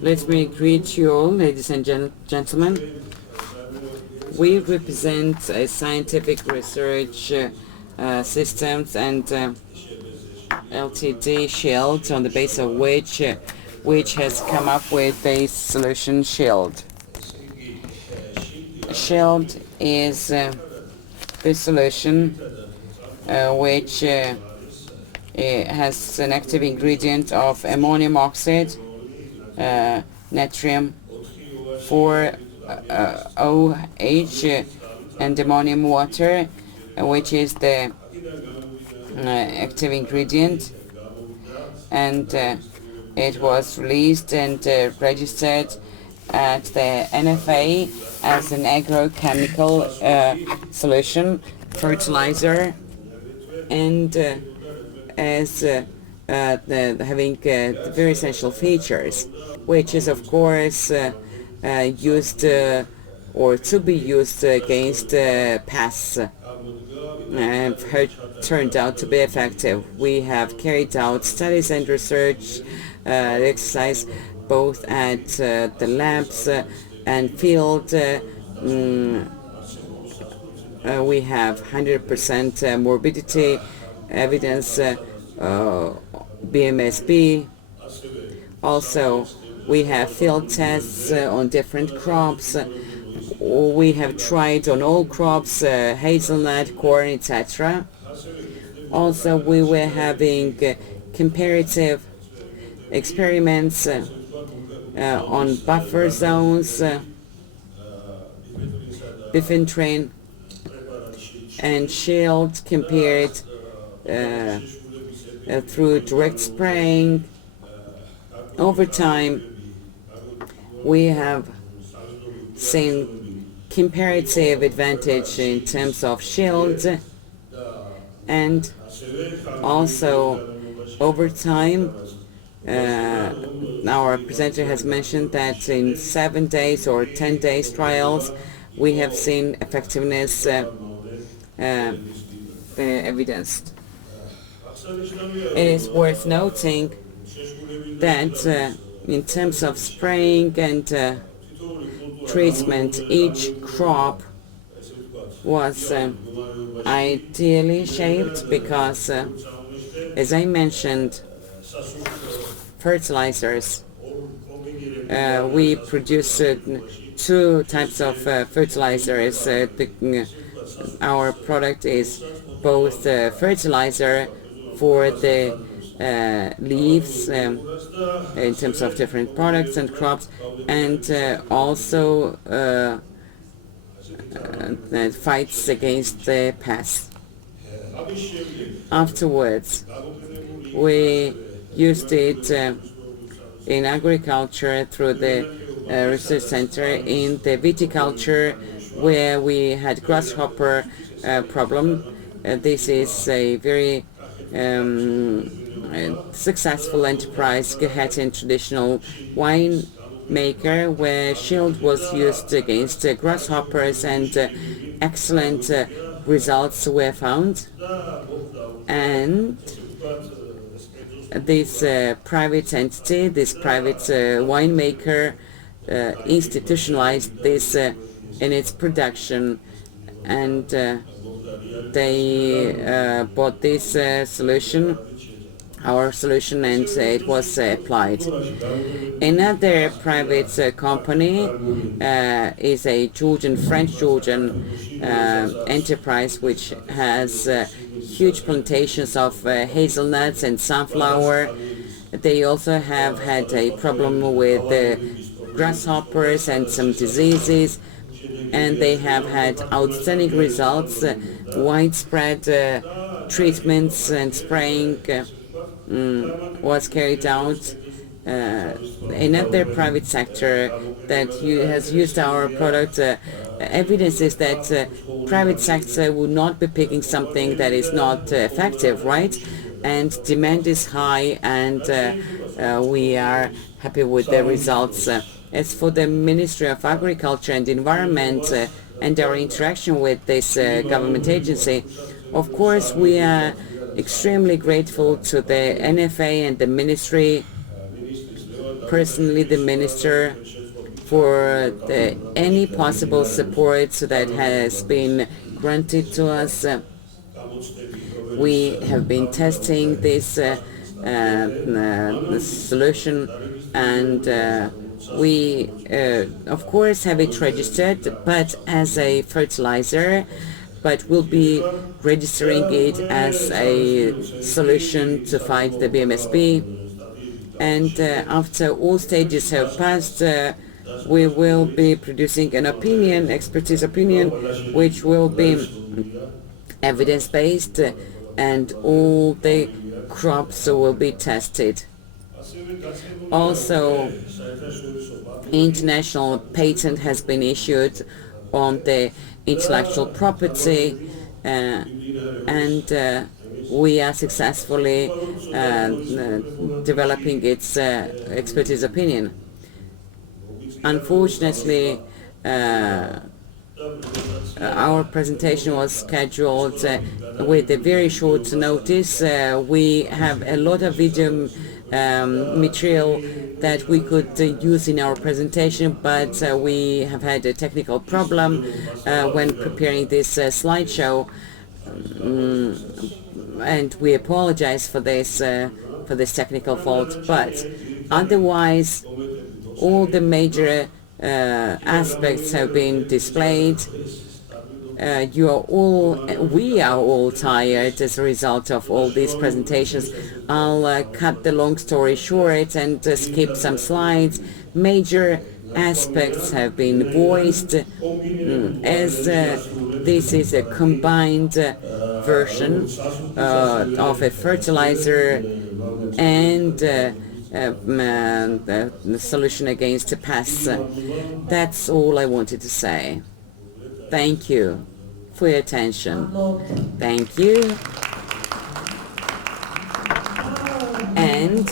Let me greet you all, ladies and gentlemen. We represent scientific research systems and Ltd Shield, on the base of which has come up with a solution Shield. Shield is the solution which has an active ingredient of ammonium oxide, natrium 4OH, and ammonium water, which is the active ingredient, and it was released and registered at the NFA as an agrochemical solution, fertilizer, and as having very essential features, which is of course used or to be used against pests, have turned out to be effective. We have carried out studies and research exercise both at the labs and field. We have 100% morbidity evidence, BMSB. Also, we have field tests on different crops. We have tried on all crops, hazelnut, corn, etc. Also, we were having comparative experiments on buffer zones, bifenthrin and Shield compared through direct spraying. Over time, we have seen comparative advantage in terms of Shield, and also over time our presenter has mentioned that in 7 days or 10 days trials we have seen effectiveness evidenced. It is worth noting that in terms of spraying and treatment, each crop was ideally shaped because, as I mentioned, fertilizers. We produce two types of fertilizers. Our product is both fertilizer for the leaves in terms of different products and crops, and also that fights against the pests. Afterwards, we used it in agriculture through the research center in the viticulture, where we had grasshopper problem. This is a very successful enterprise, Gehetten traditional wine maker, where Shield was used against grasshoppers, and excellent results were found. And this private entity, this private winemaker, institutionalized this in its production, and they bought this solution, our solution, and it was applied. Another private company is a French-Georgian enterprise, which has huge plantations of hazelnuts and sunflower. They also have had a problem with grasshoppers and some diseases, and they have had outstanding results. Widespread treatments and spraying was carried out. Another private sector that has used our product, evidence is that private sector will not be picking something that is not effective, right? And demand is high, and we are happy with the results. As for the Ministry of Agriculture and Environment and our interaction with this government agency, of course we are extremely grateful to the NFA and the Ministry personally the Minister for any possible support that has been granted to us. We have been testing this solution, and we of course have it registered, but as a fertilizer, but we'll be registering it as a solution to fight the BMSP. And after all stages have passed, we will be producing an opinion, expertise opinion, which will be evidence-based, and all the crops will be tested. Also, international patent has been issued on the intellectual property, and we are successfully developing its expertise opinion. Unfortunately, our presentation was scheduled with a very short notice. We have a lot of video material that we could use in our presentation, but we have had a technical problem when preparing this slideshow, and we apologize for this technical fault. But otherwise, all the major aspects have been displayed. We are all tired as a result of all these presentations. I'll cut the long story short and skip some slides. Major aspects have been voiced, as this is a combined version of a fertilizer and the solution against pests. That's all I wanted to say. Thank you for your attention. Thank you. And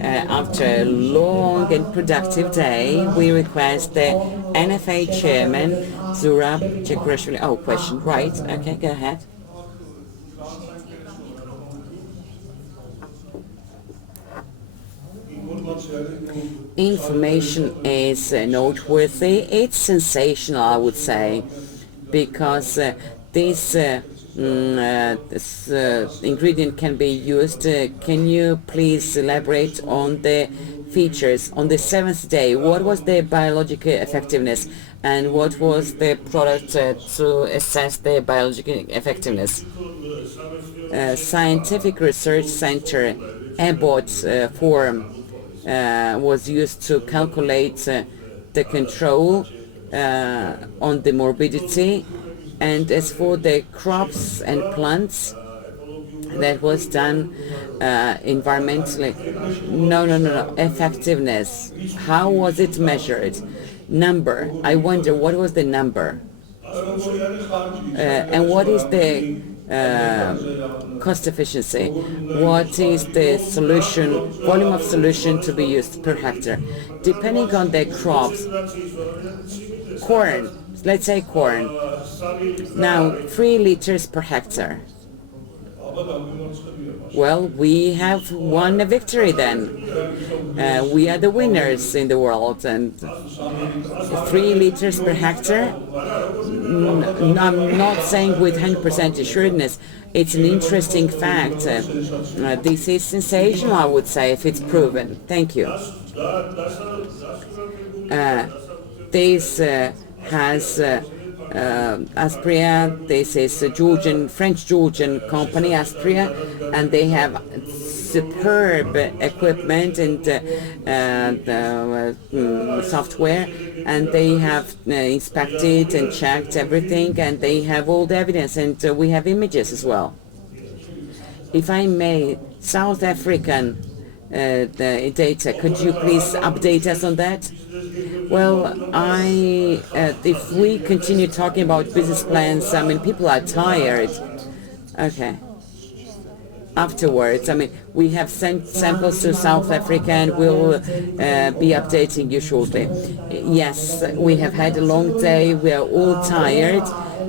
after a long and productive day, we request the NFA chairman, Zurab Jegrashvili. Oh, question, right. Okay, go ahead. Information is noteworthy. It's sensational, I would say, because this ingredient can be used. Can you please elaborate on the features? On the 7th day, what was the biological effectiveness, and what was the product to assess the biological effectiveness? Scientific Research Center Abbott form was used to calculate the control on the morbidity, and as for the crops and plants, that was done environmentally. No, effectiveness. How was it measured? Number. I wonder what was the number, and what is the cost efficiency? What is the solution, volume of solution to be used per hectare? Depending on the crops, corn, let's say corn, now 3 liters per hectare. Well, we have won a victory then. We are the winners in the world, and 3 liters per hectare. I'm not saying with 100% assuredness. It's an interesting fact. This is sensational, I would say, if it's proven. Thank you. This has Aspria. This is a French-Georgian company, Aspria, and they have superb equipment and software, and they have inspected and checked everything, and they have all the evidence, and we have images as well. If I may, South African data, could you please update us on that? Well, if we continue talking about business plans, I mean, people are tired. Okay. Afterwards, I mean, we have sent samples to South Africa, and we'll be updating you shortly. Yes, we have had a long day. We are all tired,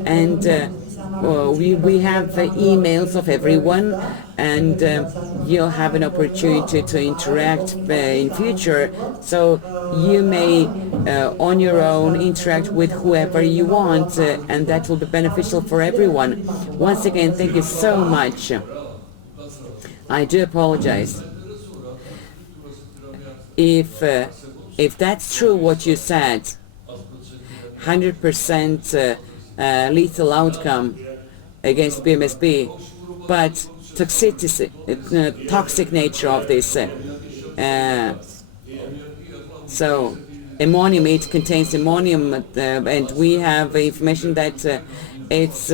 and we have emails of everyone, and you'll have an opportunity to interact in future, so you may on your own interact with whoever you want, and that will be beneficial for everyone. Once again, thank you so much. I do apologize if that's true what you said, 100% lethal outcome against BMSB, but toxic nature of this. So ammonium, it contains ammonium, and we have information that it's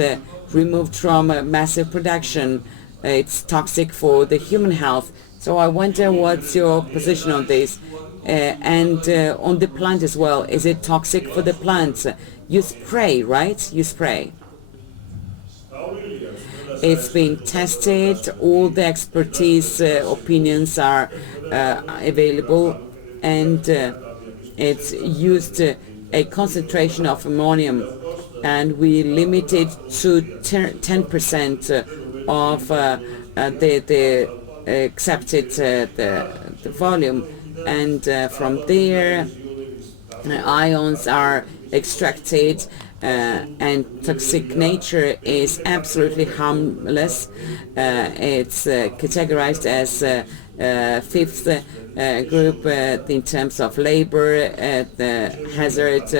removed from massive production. It's toxic for the human health. So I wonder what's your position on this, and on the plant as well. Is it toxic for the plants? You spray, right? You spray. It's been tested. All the expertise opinions are available, and it's used a concentration of ammonium, and we limit it to 10% of the accepted the volume, and from there ions are extracted, and toxic nature is absolutely harmless. It's categorized as fifth group in terms of labor, the hazard,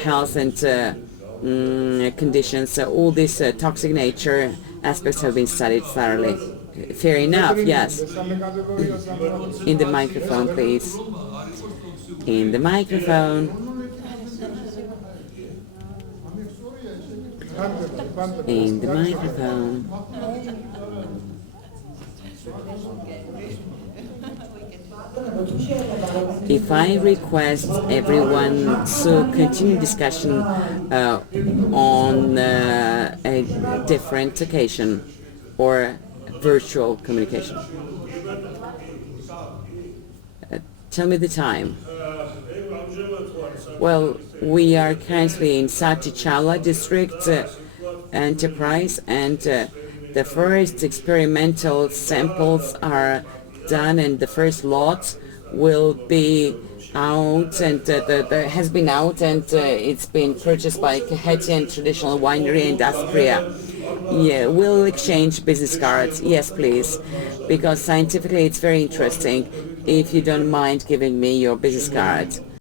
health and conditions. So all these toxic nature aspects have been studied thoroughly. Fair enough, yes. In the microphone, please. In the microphone. In the microphone. If I request everyone to continue discussion on a different occasion or virtual communication. Tell me the time. Well, we are currently in Satichala district enterprise, and the first experimental samples are done, and the first lot will be out, and has been out, and it's been purchased by Kahetian Traditional Winery in Aspria. Yeah, we'll exchange business cards. Yes, please, because scientifically it's very interesting. If you don't mind giving me your business card.